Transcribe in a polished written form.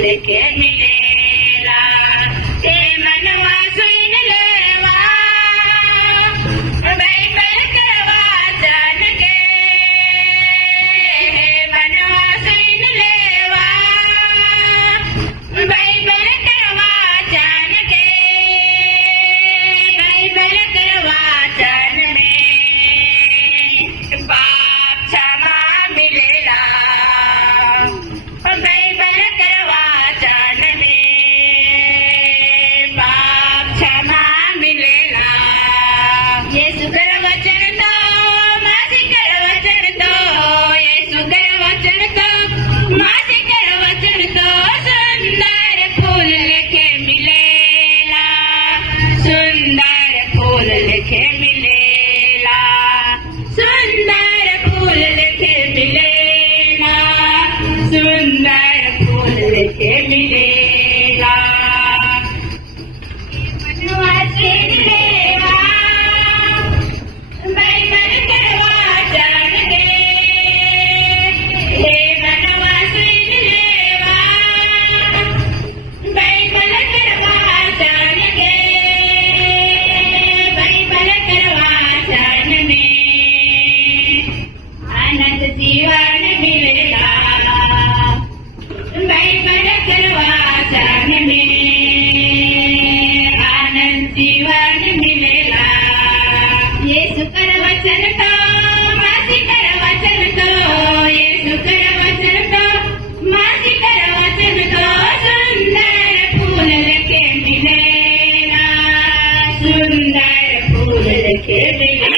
लेके मिलेला ते मनवा सुन लेवा बाइबल करवा जान के मनवा सुन लेवा बाइबल करवा जान के बाइबल करवा जान में पाप क्षमा मिलेला बाइबल करवा जान में पाप क्षमा मिलेला यीशु कर वचन तो मासी कर वचन तो यीशु कर वचन तो मासी कर वचन तो सुंदर फूल लेके मिलेला सुंदर फूल लेके मिलेला सुंदर फूल लेके मिलेला सुंदर फूल लेके मिलेला मनवा सुन लेवा बाइबल करवा जान के हे मनवा सुन लेवा बाइबल करवा जान के बाइबल करवा जान में आनंद जीवन मिलेगा बाइबल करवा जान में आनंद जीवन मिलेगा यीशु कर वचन तो मासी कर वचन तो यीशु कर वचन तो मासी कर वचन तो सुंदर फूल लेके मिलेगा सुंदर फूल लेके मिलेगा